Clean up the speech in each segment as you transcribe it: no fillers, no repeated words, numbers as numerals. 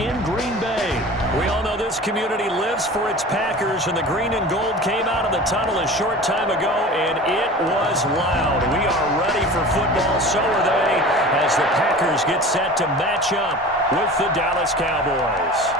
in Green Bay. We all know this community lives for its Packers, and the green and gold came out of the tunnel a short time ago, and it was loud. We are ready for football, so are they, as the Packers get set to match up with the Dallas Cowboys.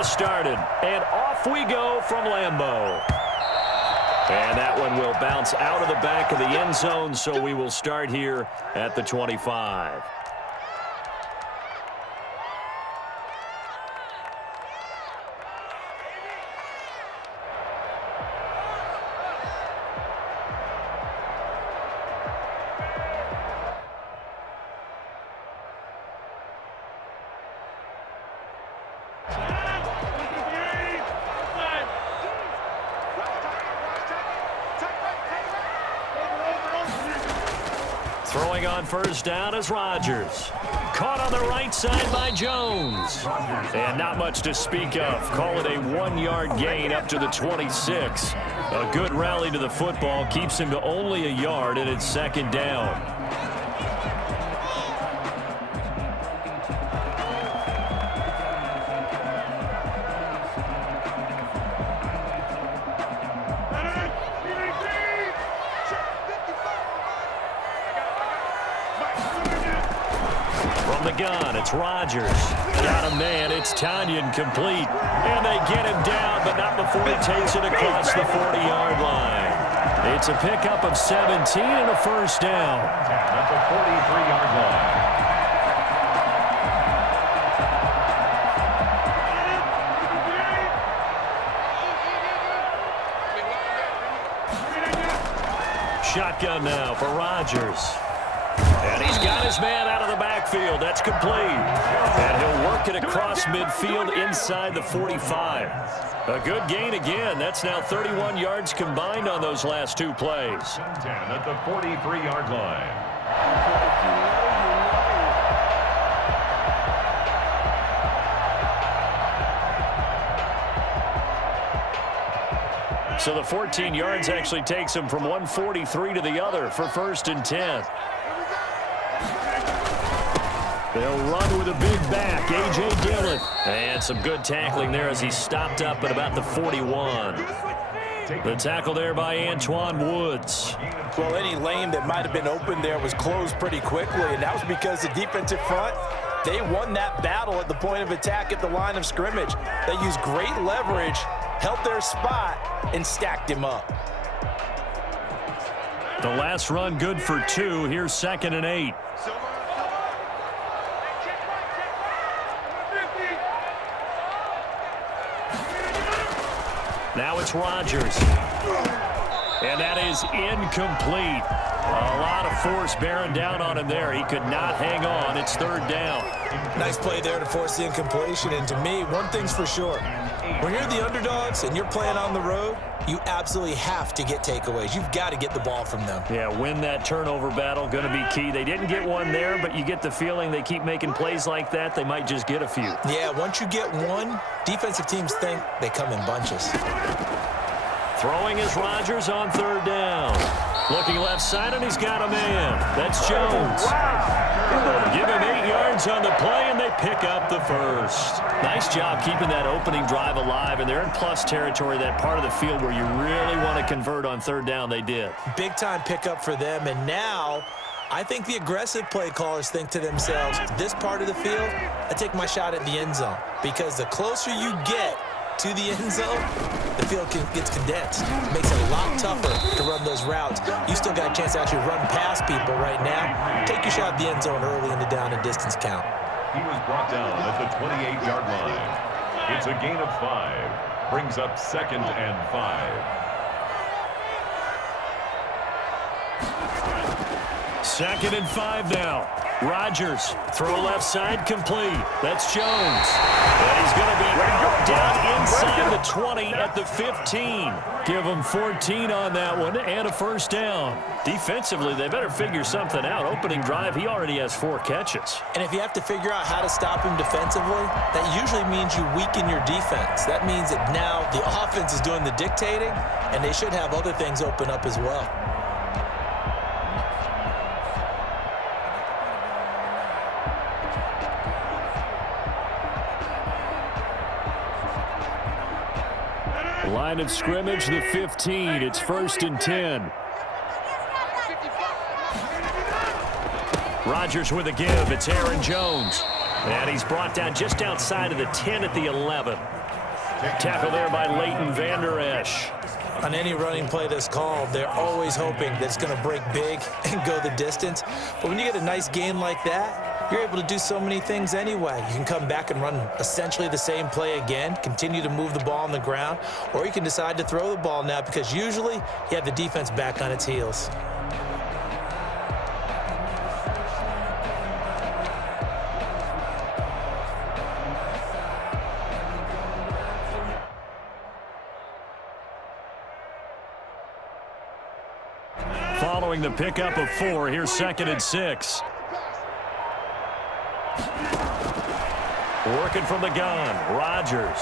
Started, and off we go from Lambeau. And that one will bounce out of the back of the end zone, so we will start here at the 25. Throwing on first down is Rodgers. Caught on the right side by Jones. And not much to speak of. Call it a 1-yard gain up to the 26. A good rally to the football keeps him to only a yard, and it's second down. Gun. It's Rodgers. Got a man. It's Tanyan complete. And they get him down, but not before he takes it across the 40-yard line. It's a pickup of 17 and a first down. At the 43-yard line. Shotgun now for Rodgers. And he's got his man out of the backfield. That's complete. And he'll work it across midfield inside the 45. A good gain again. That's now 31 yards combined on those last two plays. 10 at the 43-yard line. So the 14 yards actually takes him from 143 to the other for 1st and 10. They'll run with a big back, A.J. Dillon. And some good tackling there as he stopped up at about the 41. The tackle there by Antoine Woods. Well, any lane that might have been open there was closed pretty quickly, and that was because the defensive front, they won that battle at the point of attack at the line of scrimmage. They used great leverage, held their spot, and stacked him up. The last run good for 2. Here's 2nd and 8. Now it's Rodgers. And that is incomplete. A lot of force bearing down on him there. He could not hang on. It's 3rd down. Nice play there to force the incompletion. And to me, one thing's for sure. When you're the underdogs and you're playing on the road, you absolutely have to get takeaways. You've got to get the ball from them. Yeah, win that turnover battle, going to be key. They didn't get one there, but you get the feeling they keep making plays like that, they might just get a few. Yeah, once you get one, defensive teams think they come in bunches. Throwing is Rodgers on 3rd down. Looking left side, and he's got a man. That's Jones. Give him 8 yards on the play, and they pick up the first. Nice job keeping that opening drive alive, and they're in plus territory, that part of the field where you really want to convert on 3rd down. They did. Big-time pickup for them, and now I think the aggressive play callers think to themselves, this part of the field, I take my shot at the end zone, because the closer you get to the end zone, the field gets condensed. It makes it a lot tougher to run those routes. You still got a chance to actually run past people right now. Take your shot at the end zone early in the down and distance count. He was brought down at the 28-yard line. It's a gain of 5. Brings up 2nd and 5. 2nd and 5 now. Rodgers, throw left side, complete. That's Jones. And he's going to be down at the 15. Give them 14 on that one and a first down. Defensively, they better figure something out. Opening drive, he already has 4 catches. And if you have to figure out how to stop him defensively, that usually means you weaken your defense. That means that now the offense is doing the dictating, and they should have other things open up as well. Line of scrimmage, the 15. It's 1st and 10. Rodgers with a give. It's Aaron Jones. And he's brought down just outside of the 10 at the 11. Tackle there by Leighton Vander Esch. On any running play that's called, they're always hoping that it's going to break big and go the distance. But when you get a nice gain like that, you're able to do so many things anyway. You can come back and run essentially the same play again, continue to move the ball on the ground, or you can decide to throw the ball now because usually you have the defense back on its heels. Following the pickup of 4, here's 2nd and 6. Working from the gun, Rodgers.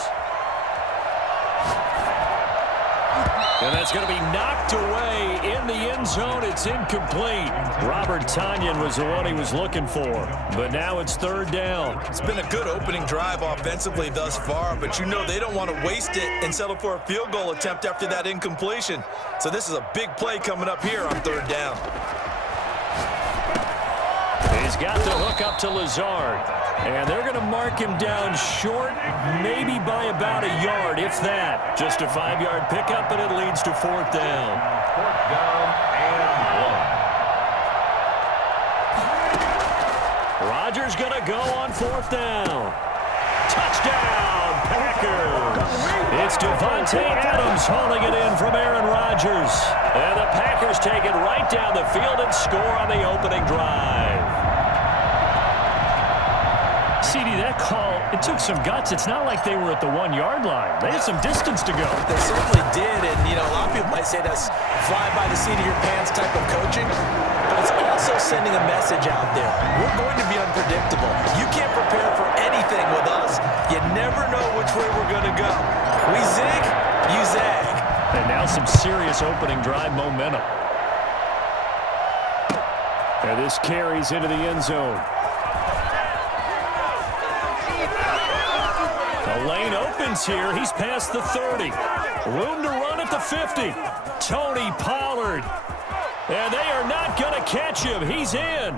And that's going to be knocked away in the end zone. It's incomplete. Robert Tonyan was the one he was looking for. But now it's 3rd down. It's been a good opening drive offensively thus far, but you know they don't want to waste it and settle for a field goal attempt after that incompletion. So this is a big play coming up here on 3rd down. He's got the hook up to Lazard. And they're going to mark him down short, maybe by about a yard, if that. Just a 5-yard pickup, and it leads to 4th down. 4th down and 1. Rodgers going to go on 4th down. Touchdown, Packers. It's Devontae Adams hauling it in from Aaron Rodgers. And the Packers take it right down the field and score on the opening drive. CD, that call, it took some guts. It's not like they were at the 1-yard line. They had some distance to go. They certainly did, and, you know, a lot of people might say that's fly by the seat of your pants type of coaching, but it's also sending a message out there. We're going to be unpredictable. You can't prepare for anything with us. You never know which way we're going to go. We zig, you zag. And now some serious opening drive momentum. And this carries into the end zone. The lane opens here. He's past the 30. Room to run at the 50. Tony Pollard. And they are not going to catch him. He's in.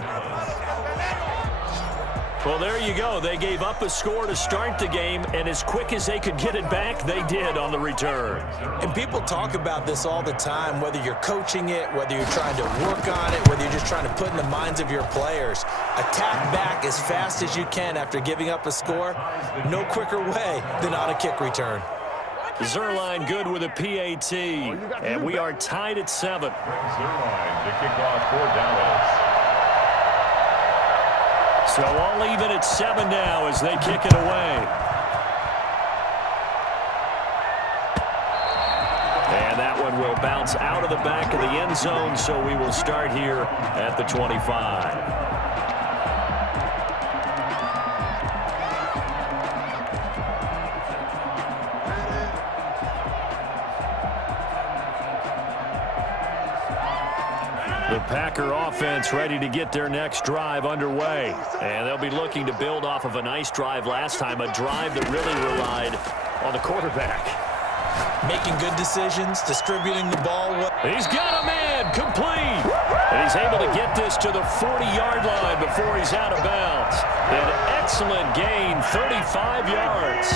Well, there you go. They gave up a score to start the game, and as quick as they could get it back, they did on the return. And people talk about this all the time, whether you're coaching it, whether you're trying to work on it, whether you're just trying to put in the minds of your players. Attack back as fast as you can after giving up a score. No quicker way than on a kick return. Zerline good with a PAT, and we are tied at 7. Zerline to kick off for Dallas. So all even at 7 now as they kick it away. And that one will bounce out of the back of the end zone, so we will start here at the 25. The Packer offense ready to get their next drive underway. And they'll be looking to build off of a nice drive last time, a drive that really relied on the quarterback. Making good decisions, distributing the ball well. He's got a man, complete. And he's able to get this to the 40-yard line before he's out of bounds. An excellent gain, 35 yards.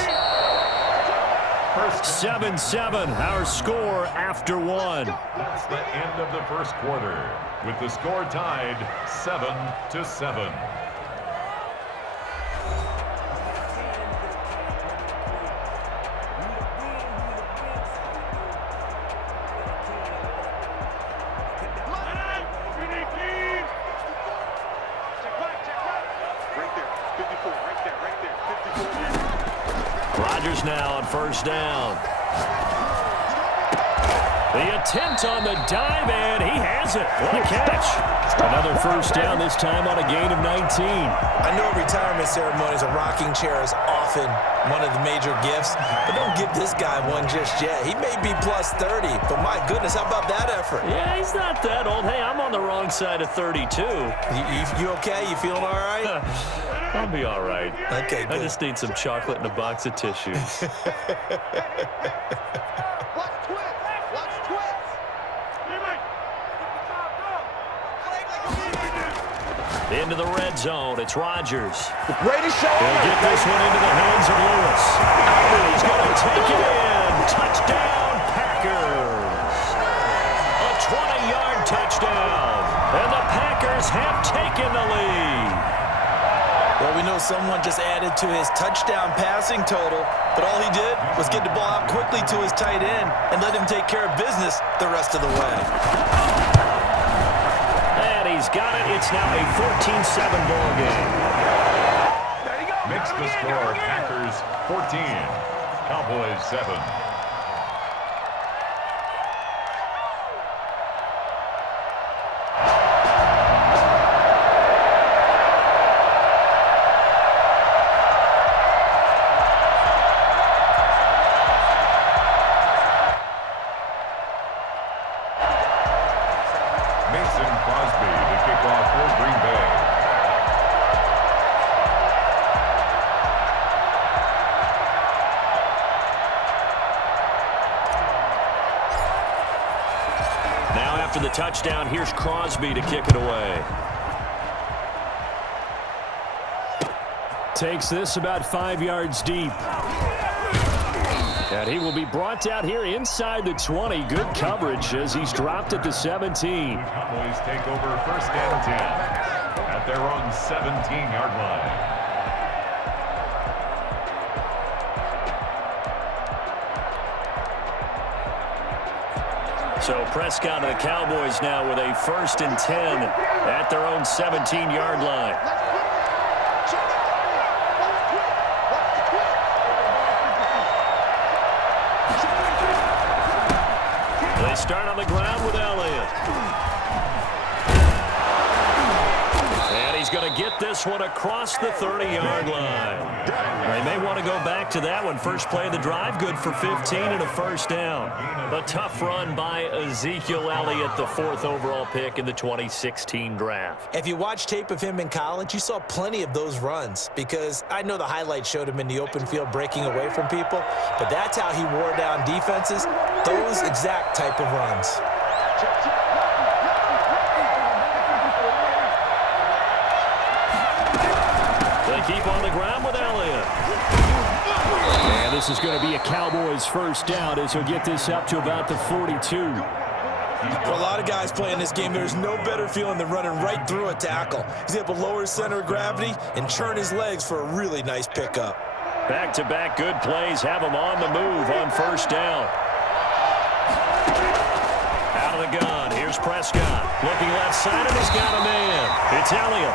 7-7, our score after 1. That's the end of the first quarter, with the score tied 7-7. Rodgers now on 1st down. The attempt on the dive, and he has it. What a catch. Another first down, this time on a gain of 19. I know retirement ceremonies, a rocking chair is often one of the major gifts, but don't give this guy one just yet. He may be plus 30, but my goodness, how about that effort? Yeah, he's not that old. Hey, I'm on the wrong side of 32. You okay? You feeling all right? I'll be all right. Okay, good. I just need some chocolate and a box of tissues. Into the red zone, it's Rodgers. Ready to show. He'll get this one into the hands of Lewis. And he's going to take it in. Touchdown, Packers. A 20-yard touchdown. And the Packers have taken the lead. Well, we know someone just added to his touchdown passing total, but all he did was get the ball out quickly to his tight end and let him take care of business the rest of the way. He's got it. It's now a 14-7 ball game. Makes the score Packers 14, Cowboys 7. After the touchdown, here's Crosby to kick it away. Takes this about 5 yards deep. And he will be brought out here inside the 20. Good coverage as he's dropped at the 17. The Cowboys take over first and 10 at their own 17-yard line. So Prescott and the Cowboys now with a first and 10 at their own 17-yard line. They start on the ground with Elliott. And he's going to get this one across the 30-yard line. They may want to go back to that one. First play of the drive, good for 15 and a first down. A tough run by Ezekiel Elliott, the 4th overall pick in the 2016 draft. If you watch tape of him in college, you saw plenty of those runs because I know the highlights showed him in the open field breaking away from people, but that's how he wore down defenses, those exact type of runs. They keep on the ground with Elliott. And this is going to be a Cowboys first down as he'll get this up to about the 42. For a lot of guys playing this game, there's no better feeling than running right through a tackle. He's able to lower his center of gravity and churn his legs for a really nice pickup. Back-to-back good plays have him on the move on first down. Out of the gun, here's Prescott. Looking left side, and he's got a man. It's Elliott.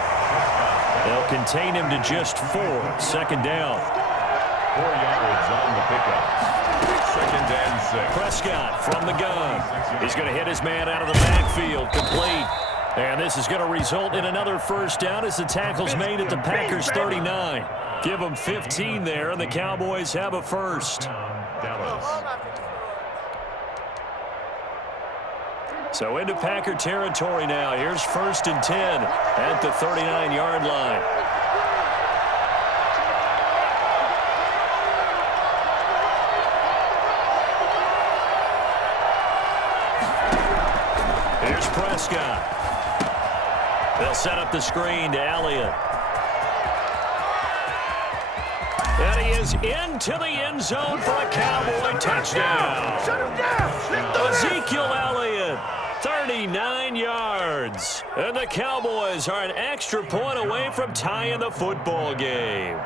They'll contain him to just 4. Second down. 4 yards on the pickup. Second and 6. Prescott from the gun. He's going to hit his man out of the backfield. Complete. And this is going to result in another first down as the tackle's made at the Packers 39. Give them 15 there, and the Cowboys have a first. Dallas. So into Packer territory now. Here's first and 10 at the 39-yard line. Here's Prescott. They'll set up the screen to Elliott. And he is into the end zone for a Cowboy touchdown. Shut him down. Ezekiel Elliott, 39 yards. And the Cowboys are an extra point away from tying the football game.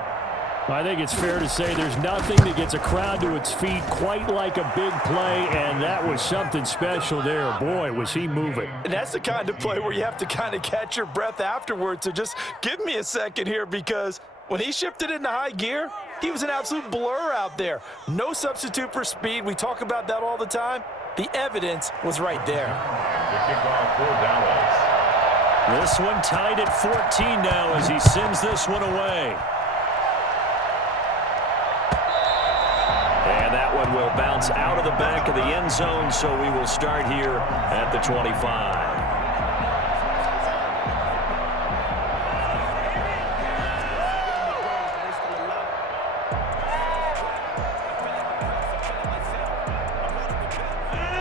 I think it's fair to say there's nothing that gets a crowd to its feet quite like a big play, and that was something special there. Boy, was he moving. And that's the kind of play where you have to kind of catch your breath afterwards. So just give me a second here, because when he shifted into high gear, He was an absolute blur out there. No substitute for speed. We talk about that all the time. The evidence was right there. The kickoff for Dallas. This one tied at 14 now as he sends this one away. And that one will bounce out of the back of the end zone, so we will start here at the 25.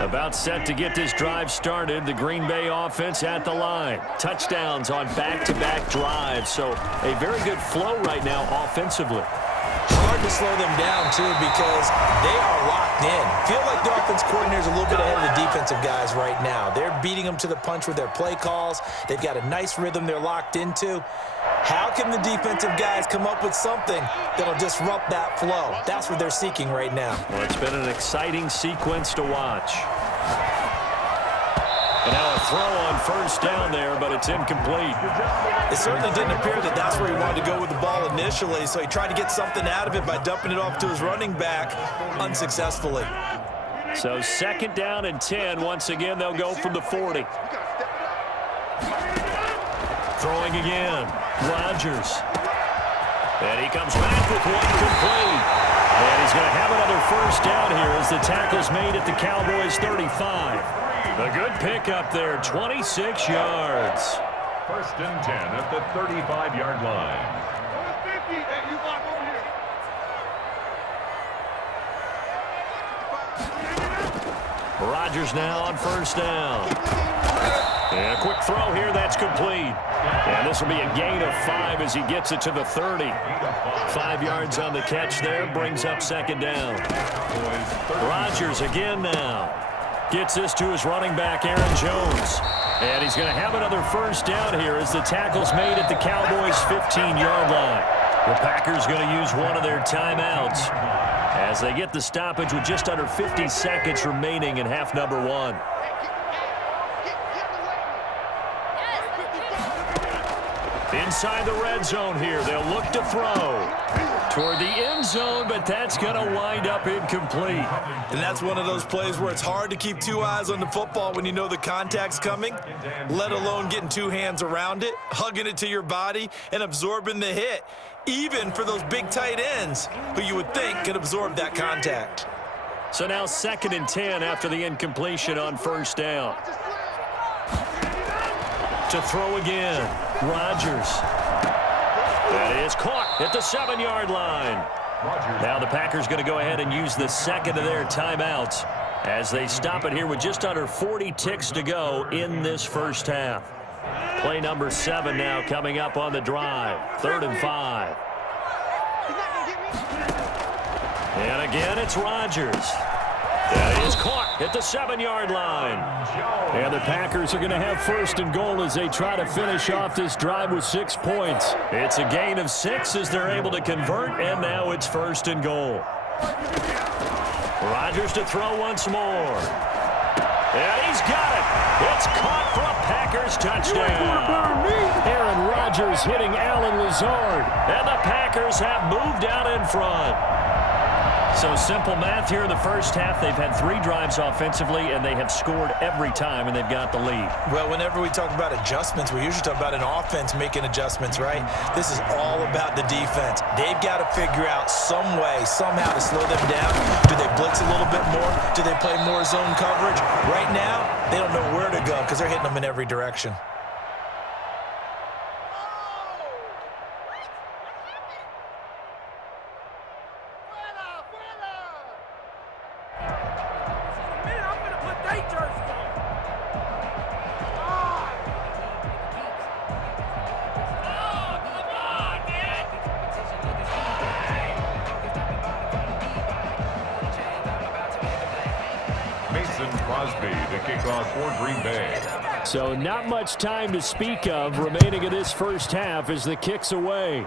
About set to get this drive started. The Green Bay offense at the line. Touchdowns on back-to-back drives. So a very good flow right now offensively. Hard to slow them down, too, because they are locked in. Feel like the offense coordinator is a little bit ahead of the defensive guys right now. They're beating them to the punch with their play calls. They've got a nice rhythm they're locked into. How can the defensive guys come up with something that'll disrupt that flow? That's what they're seeking right now. Well, it's been an exciting sequence to watch. And now a throw on first down there, but it's incomplete. It certainly didn't appear that that's where he wanted to go with the ball initially, so he tried to get something out of it by dumping it off to his running back unsuccessfully. So second down and 10. Once again, they'll go from the 40. Throwing again. Rodgers. And he comes back with one complete. And he's going to have another first down here as the tackle's made at the Cowboys 35. A good pickup there, 26 yards. First and 10 at the 35-yard line. Rodgers now on first down. And a quick throw here, that's complete. And this will be a gain of 5 as he gets it to the 30. 5 yards on the catch there, brings up second down. Rodgers again now. Gets this to his running back, Aaron Jones. And he's going to have another first down here as the tackle's made at the Cowboys' 15-yard line. The Packers going to use one of their timeouts as they get the stoppage with just under 50 seconds remaining in half number 1. Inside the red zone here, they'll look to throw toward the end zone, but that's going to wind up incomplete. And that's one of those plays where it's hard to keep two eyes on the football when you know the contact's coming, let alone getting two hands around it, hugging it to your body, and absorbing the hit, even for those big tight ends who you would think could absorb that contact. So now second and 10 after the incompletion on first down. To throw again, Rodgers. That is caught at the 7-yard line. Now the Packers going to go ahead and use the second of their timeouts as they stop it here with just under 40 ticks to go in this first half. Play number 7 now coming up on the drive. 3rd and 5. And again, it's Rodgers. That is caught at the 7-yard line. And the Packers are going to have first and goal as they try to finish off this drive with 6 points. It's a gain of 6 as they're able to convert, and now it's first and goal. Rodgers to throw once more. And he's got it. It's caught for a Packers touchdown. Aaron Rodgers hitting Allen Lazard. And the Packers have moved out in front. So simple math here in the first half. They've had 3 drives offensively, and they have scored every time, and they've got the lead. Well, whenever we talk about adjustments, we usually talk about an offense making adjustments, right? This is all about the defense. They've got to figure out some way, somehow to slow them down. Do they blitz a little bit more? Do they play more zone coverage? Right now, they don't know where to go because they're hitting them in every direction. So not much time to speak of remaining in this first half as the kick's away.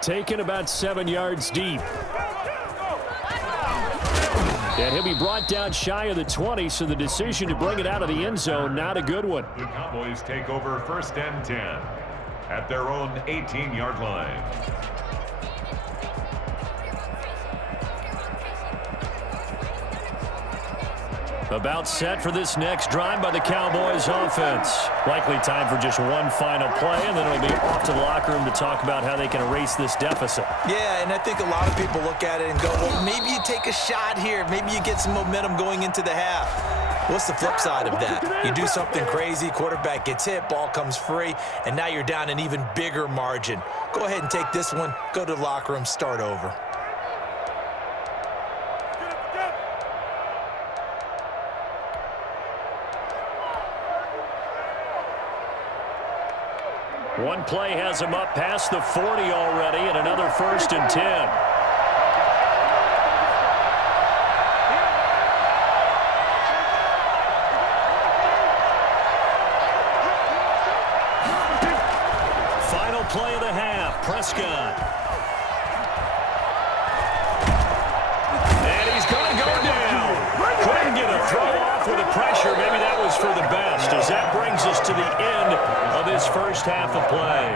Taken about 7 yards deep. And he'll be brought down shy of the 20, so the decision to bring it out of the end zone, not a good one. The Cowboys take over first and 10 at their own 18-yard line. About set for this next drive by the Cowboys offense. Likely time for just one final play, and then it'll be off to the locker room to talk about how they can erase this deficit. Yeah, and I think a lot of people look at it and go, well, maybe you take a shot here. Maybe you get some momentum going into the half. What's the flip side of that? You do something crazy, quarterback gets hit, ball comes free, and now you're down an even bigger margin. Go ahead and take this one, go to the locker room, start over. One play has him up past the 40 already, and another 1st and 10. Final play of the half, Prescott. And he's going to go down. Couldn't get a throw off with the pressure. Maybe that was for the best, as that brings us to the end of this first half of play.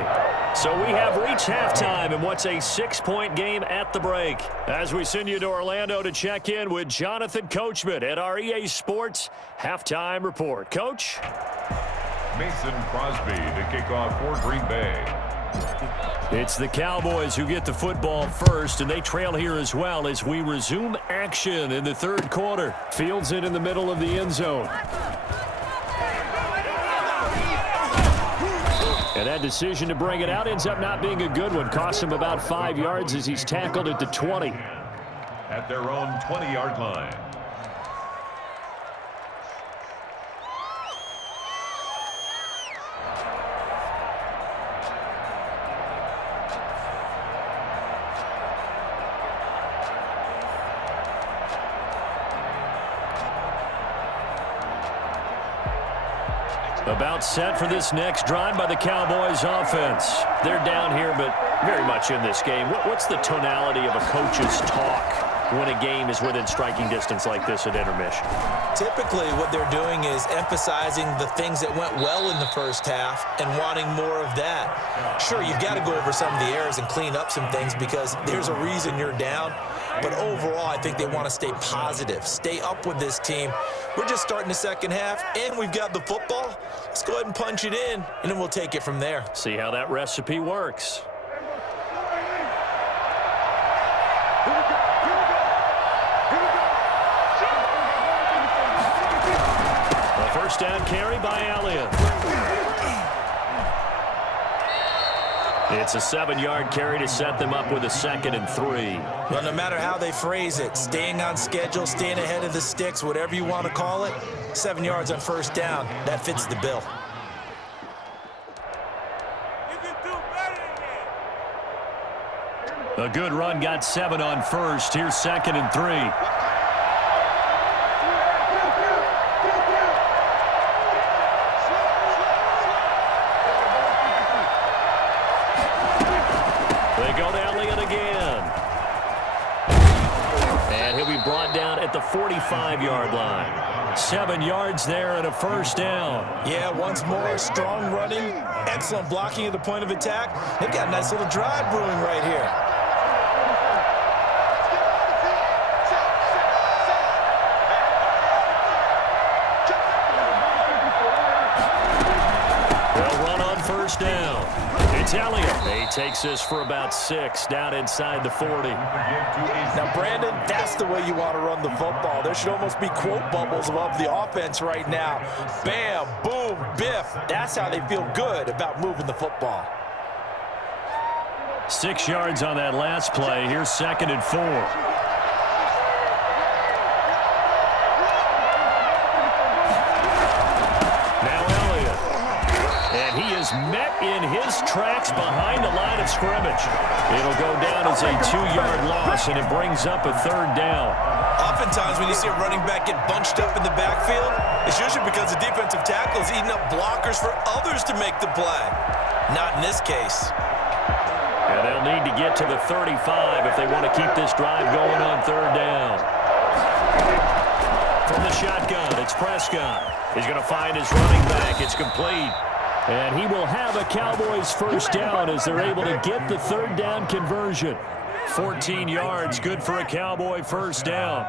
So we have reached halftime in what's a 6-point game at the break. As we send you to Orlando to check in with Jonathan Coachman at our EA Sports Halftime Report. Coach? Mason Crosby to kick off for Green Bay. It's the Cowboys who get the football first, and they trail here as well as we resume action in the third quarter. Fields it in the middle of the end zone. And that decision to bring it out ends up not being a good one. Costs him about 5 yards as he's tackled at the 20. At their own 20-yard line. About set for this next drive by the Cowboys offense. They're down here, but very much in this game. What's the tonality of a coach's talk when a game is within striking distance like this at intermission? Typically, what they're doing is emphasizing the things that went well in the first half and wanting more of that. Sure, you've got to go over some of the errors and clean up some things because there's a reason you're down. But overall, I think they want to stay positive, stay up with this team. We're just starting the second half, and we've got the football. Let's go ahead and punch it in, and then we'll take it from there. See how that recipe works. A first down carry by Elliott. It's a 7-yard carry to set them up with a 2nd and 3. Well, no matter how they phrase it, staying on schedule, staying ahead of the sticks, whatever you want to call it, 7 yards on first down, that fits the bill. A good run got 7 on first. Here's 2nd and 3. Brought down at the 45-yard line. 7 yards there and a first down. Yeah, once more, strong running, excellent blocking at the point of attack. They've got a nice little drive brewing right here. They'll run on first down. It's Elliott. He takes this for about 6 down inside the 40. Now, Brandon, that's the way you want to run the football. There should almost be quote bubbles above the offense right now. Bam, boom, biff. That's how they feel good about moving the football. 6 yards on that last play. Here's 2nd and 4. Met in his tracks behind the line of scrimmage. It'll go down as a 2-yard loss, and it brings up a 3rd down. Oftentimes when you see a running back get bunched up in the backfield, it's usually because the defensive tackle is eating up blockers for others to make the play. Not in this case. And they'll need to get to the 35 if they want to keep this drive going on 3rd down. From the shotgun, it's Prescott. He's going to find his running back. It's complete. And he will have a Cowboys first down as they're able to get the 3rd down conversion. 14 yards, good for a Cowboy first down.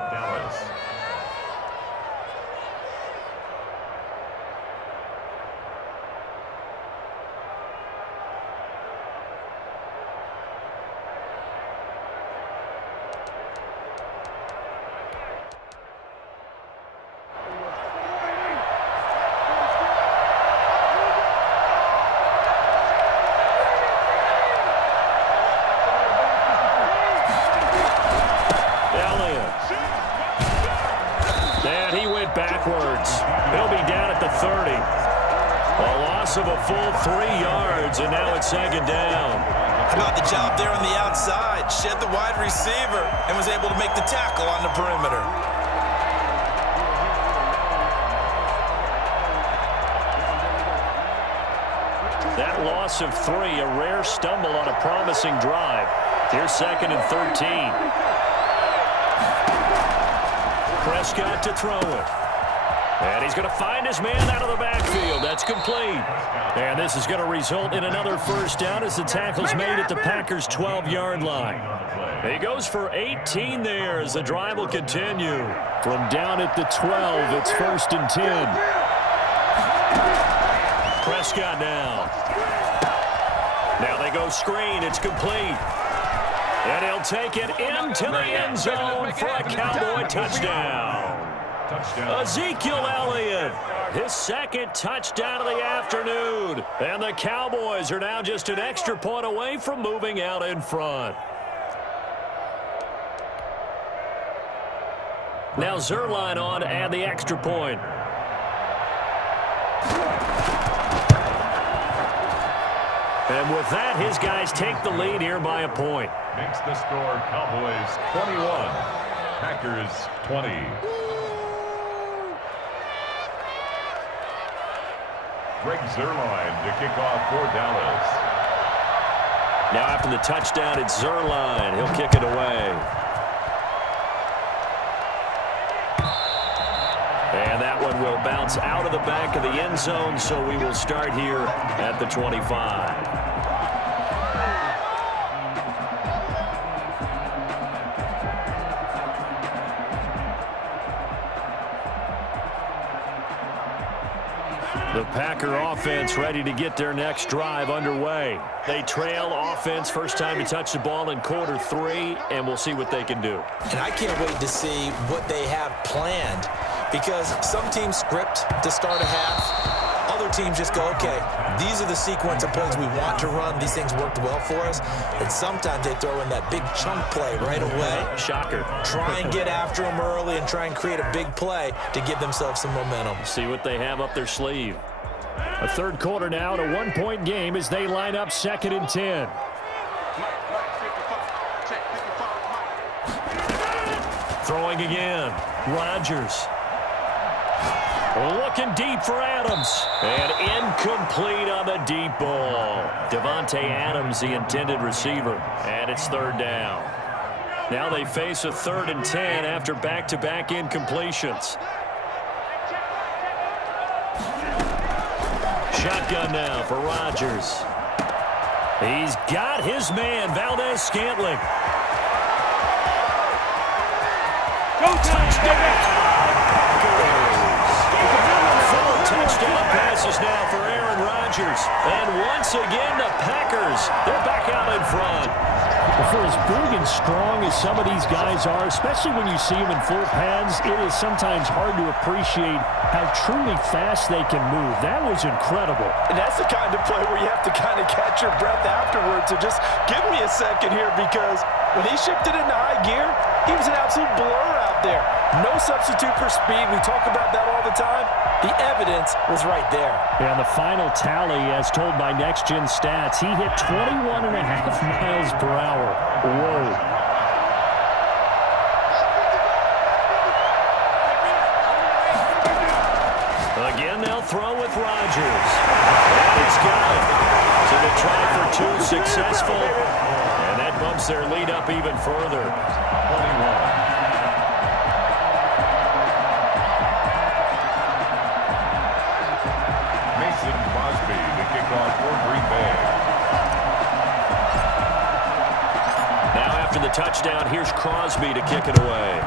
backwards. He'll be down at the 30. A loss of a full 3 yards, and now it's second down. How about the job there on the outside? Shed the wide receiver and was able to make the tackle on the perimeter. That loss of 3, a rare stumble on a promising drive. Here's second and 13. Prescott to throw it. And he's going to find his man out of the backfield. That's complete. And this is going to result in another first down as the tackle's made at the Packers' 12-yard line. He goes for 18 there as the drive will continue. From down at the 12, it's first and 10. Prescott now. Now they go screen. It's complete. And he'll take it into the end zone for a Cowboy touchdown. Ezekiel Elliott, his second touchdown of the afternoon. And the Cowboys are now just an extra point away from moving out in front. Now Zerline on to add the extra point. And with that, his guys take the lead here by a point. Makes the score Cowboys 21, Packers 20. Greg Zerline to kick off for Dallas. Now after the touchdown, it's Zerline. He'll kick it away. And that one will bounce out of the back of the end zone, so we will start here at the 25. The Packer offense ready to get their next drive underway. They trail offense first time to touch the ball in quarter 3, and we'll see what they can do. And I can't wait to see what they have planned, because some teams script to start a half. Other teams just go, okay, these are the sequence of plays we want to run. These things worked well for us. And sometimes they throw in that big chunk play right away. Shocker. Try and get after them early and try and create a big play to give themselves some momentum. See what they have up their sleeve. A third quarter now, and a one-point game as they line up second and 10. Throwing again. Rodgers. Looking deep for Adams. And incomplete on the deep ball. Devontae Adams, the intended receiver. And it's third down. Now they face a 3rd and 10 after back-to-back incompletions. Shotgun now for Rodgers. He's got his man, Valdez-Scantling. Touchdown! Full touchdown passes now for Aaron Rodgers. And once again, the Packers, they're back out in front. Well, for as big and strong as some of these guys are, especially when you see them in full pads, it is sometimes hard to appreciate how truly fast they can move. That was incredible. And that's the kind of play where you have to kind of catch your breath afterwards. So just give me a second here, because when he shifted into high gear, he was an absolute blur out there. No substitute for speed. We talk about that all the time. The evidence was right there. And the final tally, as told by Next Gen Stats, he hit 21.5 miles per hour. Whoa. Again, they'll throw with Rodgers. And it's got it. So they try for 2, successful. And that bumps their lead up even further. 21. The touchdown, here's Crosby to kick it away.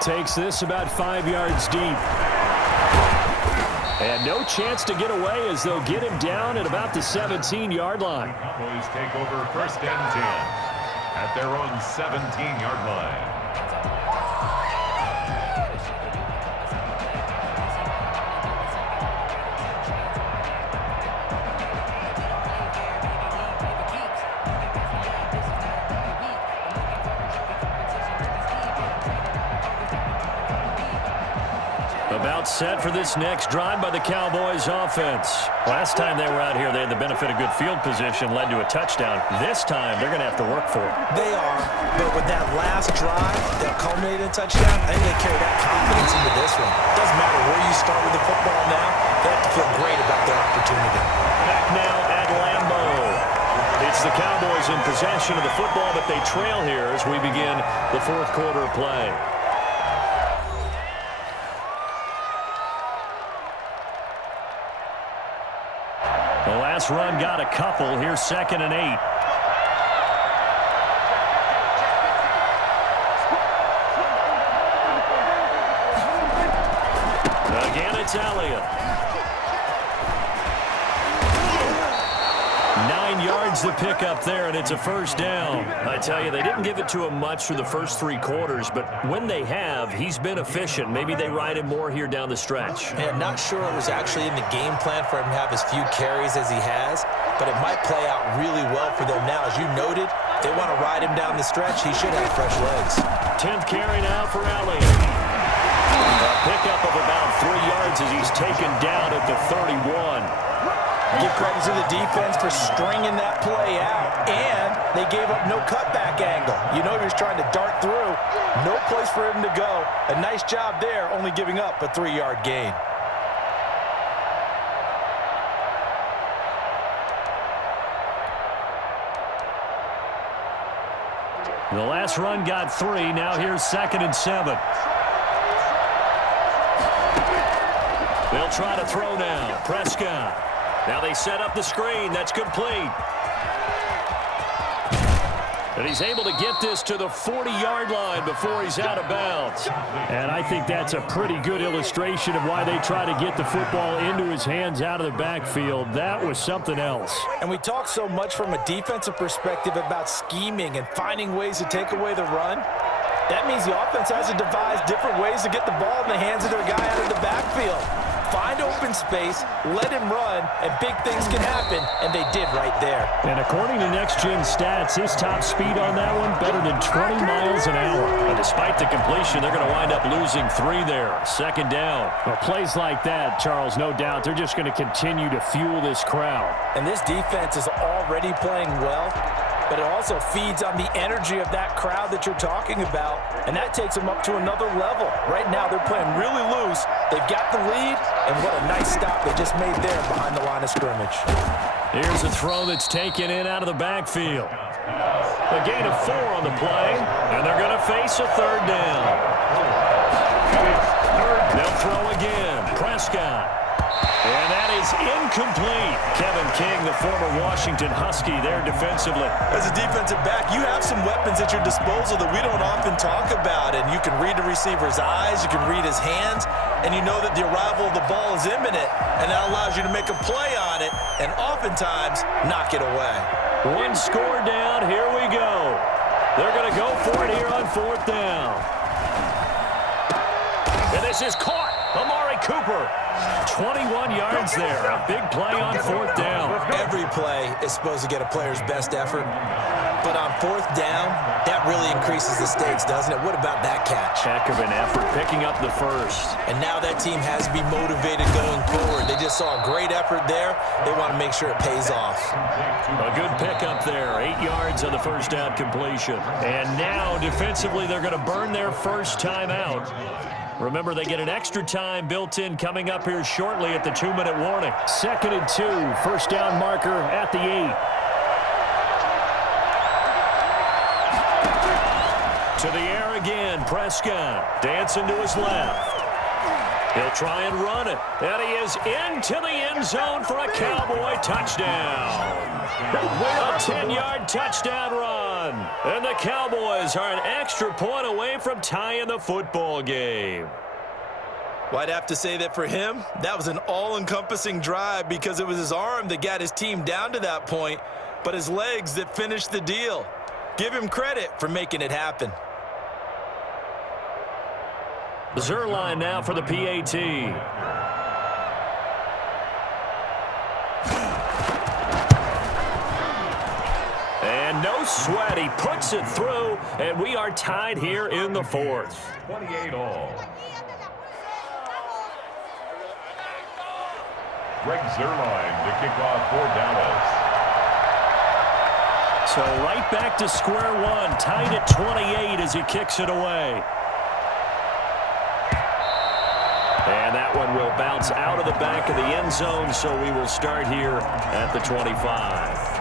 Takes this about 5 yards deep. And no chance to get away as they'll get him down at about the 17-yard line. Cowboys take over first and 10 at their own 17-yard line. About set for this next drive by the Cowboys offense. Last time they were out here, they had the benefit of good field position, led to a touchdown. This time, they're going to have to work for it. They are, but with that last drive that culminated in a touchdown, I think they carry that confidence into this one. Doesn't matter where you start with the football now, they have to feel great about their opportunity. Back now at Lambeau. It's the Cowboys in possession of the football, but they trail here as we begin the fourth quarter of play. The last run got a couple. Here's 2nd and 8. Again, it's Elliott. 9 yards to pick up there, and it's a first down. I tell you, they didn't give it to him much through the first 3 quarters, but when they have, he's been efficient. Maybe they ride him more here down the stretch. Man, not sure it was actually in the game plan for him to have as few carries as he has, but it might play out really well for them now. As you noted, they want to ride him down the stretch. He should have fresh legs. 10th carry now for Elliott. A pickup of about 3 yards as he's taken down at the 31. Give credit to the defense for stringing that play out, and they gave up no cutback angle. You know you're trying to dart through. No place for him to go. A nice job there, only giving up a 3-yard gain. The last run got 3. Now here's 2nd and 7. They'll try to throw now. Prescott. Now they set up the screen. That's complete. And he's able to get this to the 40-yard line before he's out of bounds. And I think that's a pretty good illustration of why they try to get the football into his hands out of the backfield. That was something else. And we talk so much from a defensive perspective about scheming and finding ways to take away the run. That means the offense has to devise different ways to get the ball in the hands of their guy out of the backfield. Find open space, let him run, and big things can happen, and they did right there. And according to Next Gen Stats, his top speed on that one, better than 20 miles an hour. And despite the completion, they're going to wind up losing 3 there. 2nd down. Well, plays like that, Charles, no doubt, they're just going to continue to fuel this crowd. And this defense is already playing well, but it also feeds on the energy of that crowd that you're talking about, and that takes them up to another level. Right now, they're playing really loose. They've got the lead, and what a nice stop they just made there behind the line of scrimmage. Here's a throw that's taken in out of the backfield. A gain of 4 on the play, and they're going to face a 3rd down. They'll throw again. Prescott. And that is incomplete. Kevin King, the former Washington Husky, there defensively. As a defensive back, you have some weapons at your disposal that we don't often talk about. And you can read the receiver's eyes, you can read his hands, and you know that the arrival of the ball is imminent. And that allows you to make a play on it and oftentimes knock it away. 1 score down. Here we go. They're going to go for it here on 4th down. And this is caught. Amari Cooper. 21 yards there. A big play on 4th down. Every play is supposed to get a player's best effort, but on 4th down, that really increases the stakes, doesn't it? What about that catch? Heck of an effort, picking up the first. And now that team has to be motivated going forward. They just saw a great effort there. They want to make sure it pays off. A good pickup there. 8 yards on the first down completion. And now, defensively, they're going to burn their first time out. Remember, they get an extra time built in coming up here shortly at the 2-minute warning. 2nd and 2, first down marker at the 8. To the air again, Prescott dancing to his left. He'll try and run it. And he is into the end zone for a Cowboy touchdown. A 10-yard touchdown run. And the Cowboys are an extra point away from tying the football game. Well, I'd have to say that for him, that was an all-encompassing drive because it was his arm that got his team down to that point, but his legs that finished the deal. Give him credit for making it happen. Zerline now for the PAT. And no sweat. He puts it through, and we are tied here in the 4th. 28 all. Greg Zuerlein to kick off for Dallas. So right back to square one, tied at 28 as he kicks it away. And that one will bounce out of the back of the end zone, so we will start here at the 25.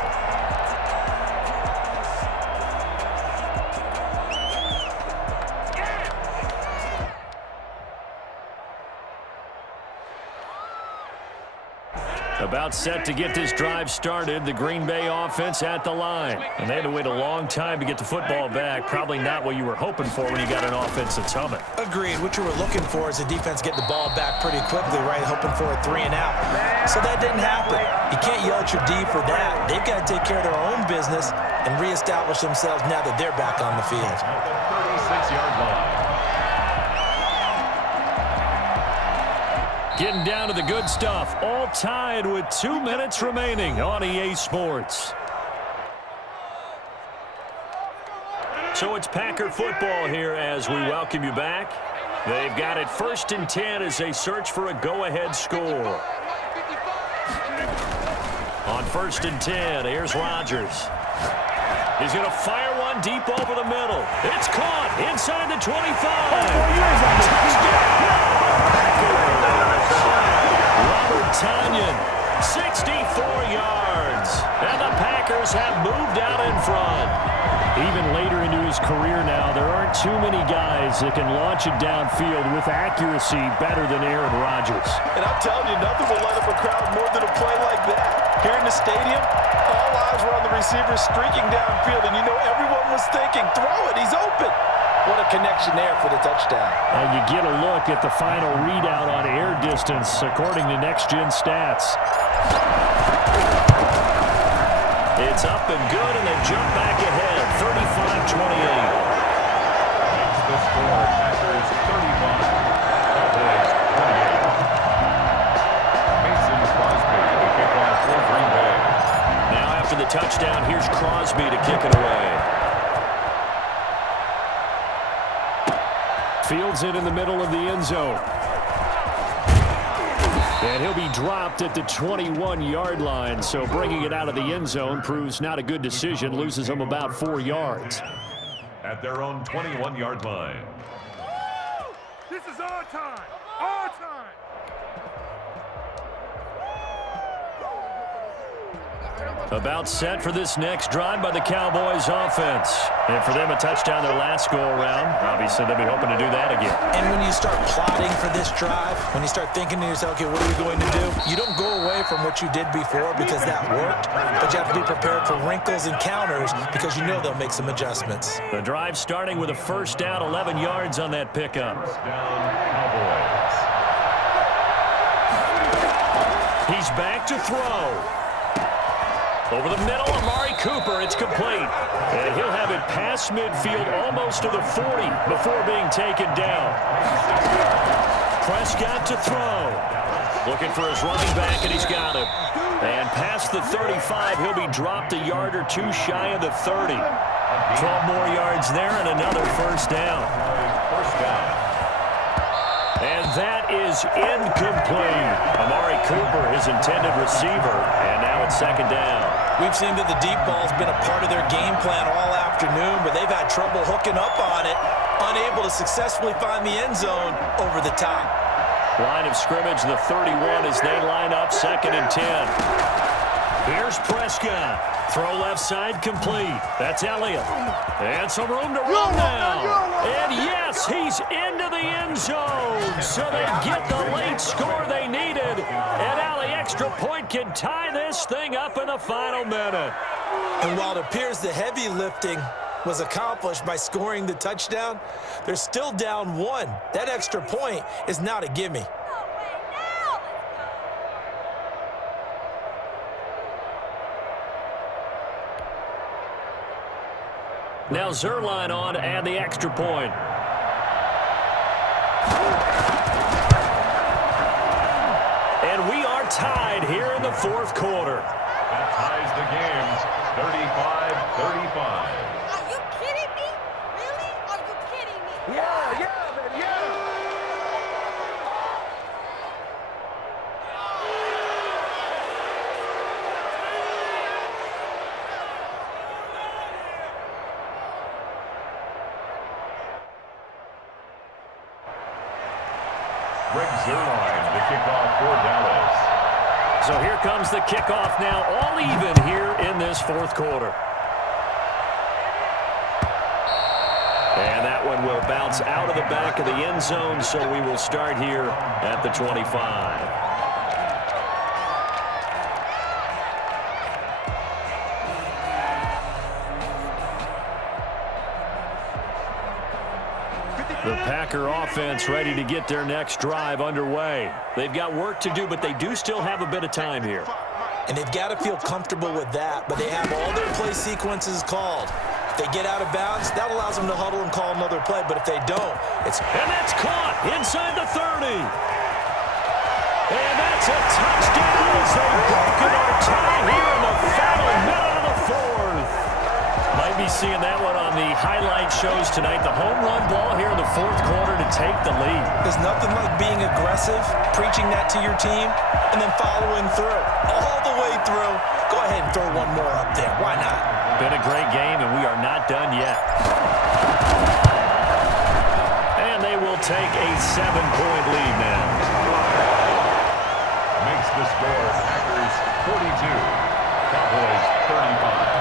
About set to get this drive started, the Green Bay offense at the line. And they had to wait a long time to get the football back. Probably not what you were hoping for when you got an offense that's humming. Agreed. What you were looking for is the defense getting the ball back pretty quickly, right? Hoping for a 3 and out. So that didn't happen. You can't yell at your D for that. They've got to take care of their own business and reestablish themselves now that they're back on the field. At the 36-yard line. Getting down to the good stuff, all tied with 2 minutes remaining on EA Sports. So it's Packer football here as we welcome you back. They've got it 1st and 10 as they search for a go-ahead score. On 1st and 10, here's Rodgers. He's going to fire one deep over the middle. It's caught inside the 25. Touchdown! Robert Tonyan, 64 yards. And the Packers have moved out in front. Even later into his career now, there aren't too many guys that can launch it downfield with accuracy better than Aaron Rodgers. And I'm telling you, nothing will light up a crowd more than a play like that. Here in the stadium, all eyes were on the receiver streaking downfield, and you know everyone was thinking, throw it, he's open. What a connection there for the touchdown. And you get a look at the final readout on air distance, according to Next Gen Stats. It's up and good, and they jump back ahead, 35-28. Makes the score, Packers 35, Cowboys 28. Mason Crosby to kick off for Green Bay. Now after the touchdown, here's Crosby to kick it away. Fields it in the middle of the end zone. And he'll be dropped at the 21-yard line, so bringing it out of the end zone proves not a good decision, loses him about 4 yards. At their own 21-yard line. This is our time! Our time! About set for this next drive by the Cowboys offense. And for them, a touchdown their last go-around. Obviously, they'll be hoping to do that again. And when you start plotting for this drive, when you start thinking to yourself, okay, what are we going to do? You don't go away from what you did before because that worked, but you have to be prepared for wrinkles and counters because you know they'll make some adjustments. The drive starting with a first down, 11 yards on that pickup. First down, Cowboys. He's back to throw. Over the middle, Amari Cooper, it's complete. And he'll have it past midfield almost to the 40 before being taken down. Prescott to throw. Looking for his running back, and he's got him. And past the 35, he'll be dropped a yard or two shy of the 30. 12 more yards there and another first down. First down. And that is incomplete. Amari Cooper, his intended receiver, and now it's second down. We've seen that the deep ball's been a part of their game plan all afternoon, but they've had trouble hooking up on it, unable to successfully find the end zone over the top. Line of scrimmage, the 31 as they line up, 2nd and 10. Here's Prescott. Throw left side complete. That's Elliott. And some room to run now. And yes, he's into the end zone. So they get the late score they needed. And now the extra point can tie this thing up in the final minute. And while it appears the heavy lifting was accomplished by scoring the touchdown, they're still down 1. That extra point is not a gimme. Now Zuerlein on to add the extra point. And we are tied here in the 4th quarter. That ties the game, 35-35. Are you kidding me? Really? Are you kidding me? Yeah, man, yeah! Greg Zerline, the kickoff for Dallas. So here comes the kickoff now, all even here in this fourth quarter. And that one will bounce out of the back of the end zone, so we will start here at the 25. The Packer offense ready to get their next drive underway. They've got work to do, but they do still have a bit of time here. And they've got to feel comfortable with that, but they have all their play sequences called. If they get out of bounds, that allows them to huddle and call another play, but if they don't, it's... And that's caught inside the 30. And that's a touchdown as they've broken our tie here in the final minute of the fourth. Might be seeing that one on the highlight shows tonight. The home run ball here in the fourth quarter to take the lead. There's nothing like being aggressive, preaching that to your team, and then following through. All the way through. Go ahead and throw one more up there. Why not? Been a great game, and we are not done yet. And they will take a 7-point lead now. Makes the score Packers 42, Cowboys 35.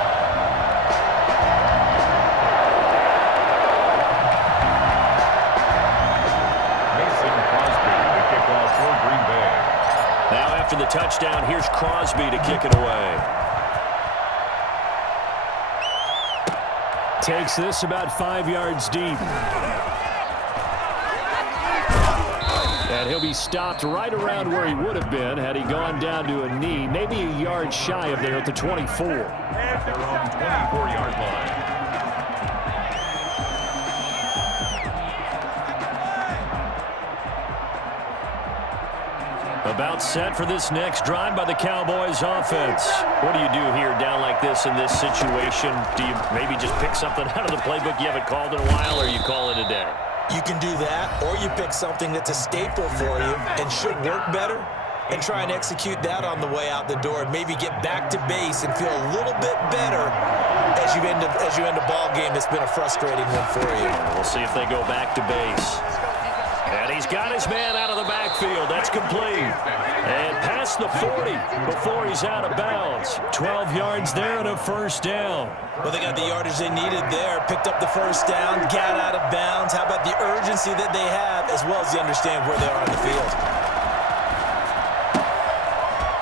Now after the touchdown, here's Crosby to kick it away. Takes this about 5 yards deep. And he'll be stopped right around where he would have been had he gone down to a knee, maybe a yard shy of there at the 24. At their own 24-yard line. About set for this next drive by the Cowboys offense. What do you do here down like this in this situation? Do you maybe just pick something out of the playbook you haven't called in a while, or you call it a day? You can do that, or you pick something that's a staple for you and should work better and try and execute that on the way out the door and maybe get back to base and feel a little bit better as you end a ball game that's been a frustrating one for you. We'll see if they go back to base. And he's got his man out of the backfield. That's complete. And past the 40 before he's out of bounds. 12 yards there and a first down. Well, they got the yardage they needed there. Picked up the first down, got out of bounds. How about the urgency that they have as well as they understand where they are on the field?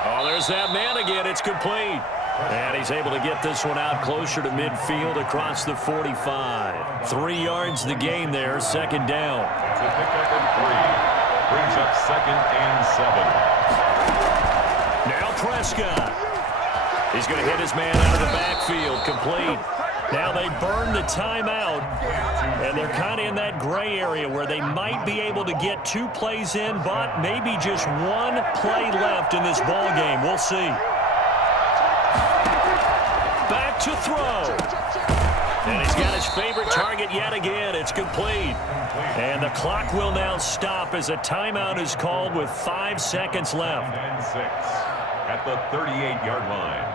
Oh, there's that man again. It's complete. And he's able to get this one out closer to midfield across the 45. 3 yards the gain there, second down. It's a pickup of 3. Brings up second and 7. Now Prescott. He's going to hit his man out of the backfield, complete. Now they burn the timeout, and they're kind of in that gray area where they might be able to get 2 plays in, but maybe just 1 play left in this ball game. We'll see. Back to throw. And he's got his favorite target yet again. It's complete. And the clock will now stop as a timeout is called with 5 seconds left. And 6 at the 38-yard line.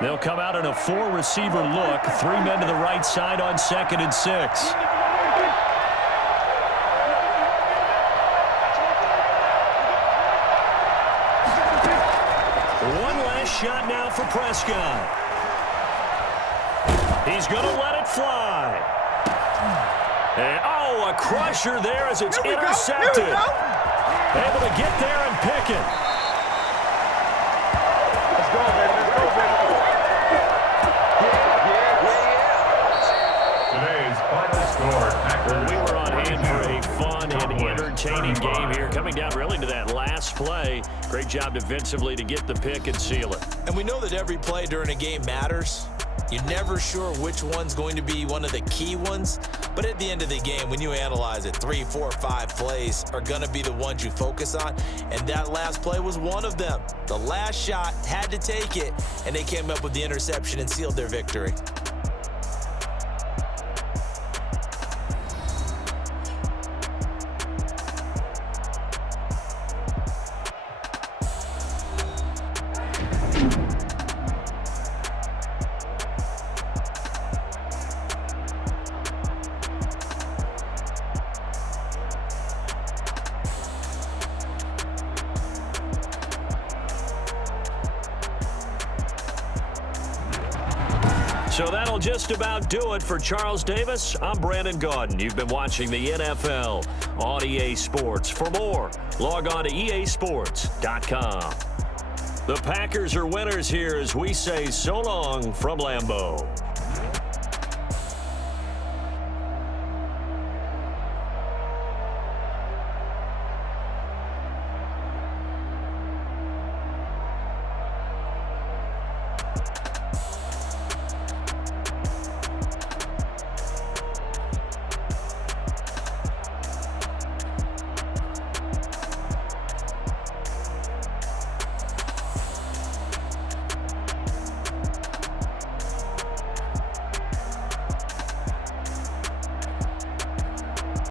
They'll come out in a 4-receiver look. 3 men to the right side on 2nd and 6. Shot now for Prescott. He's going to let it fly. And, oh, a crusher there as it's intercepted. Able to get there and pick it. Let's go, baby. Let's go, baby. Today's final score, Packers. We were on hand for a fun and entertaining game here, coming down really to that last play. Great job defensively to get the pick and seal it. And we know that every play during a game matters. You're never sure which one's going to be one of the key ones. But at the end of the game, when you analyze it, 3, 4, 5 plays are going to be the ones you focus on. And that last play was one of them. The last shot had to take it, and they came up with the interception and sealed their victory. So that'll just about do it for Charles Davis. I'm Brandon Gaudin. You've been watching the NFL on EA Sports. For more, log on to easports.com. The Packers are winners here as we say so long from Lambeau.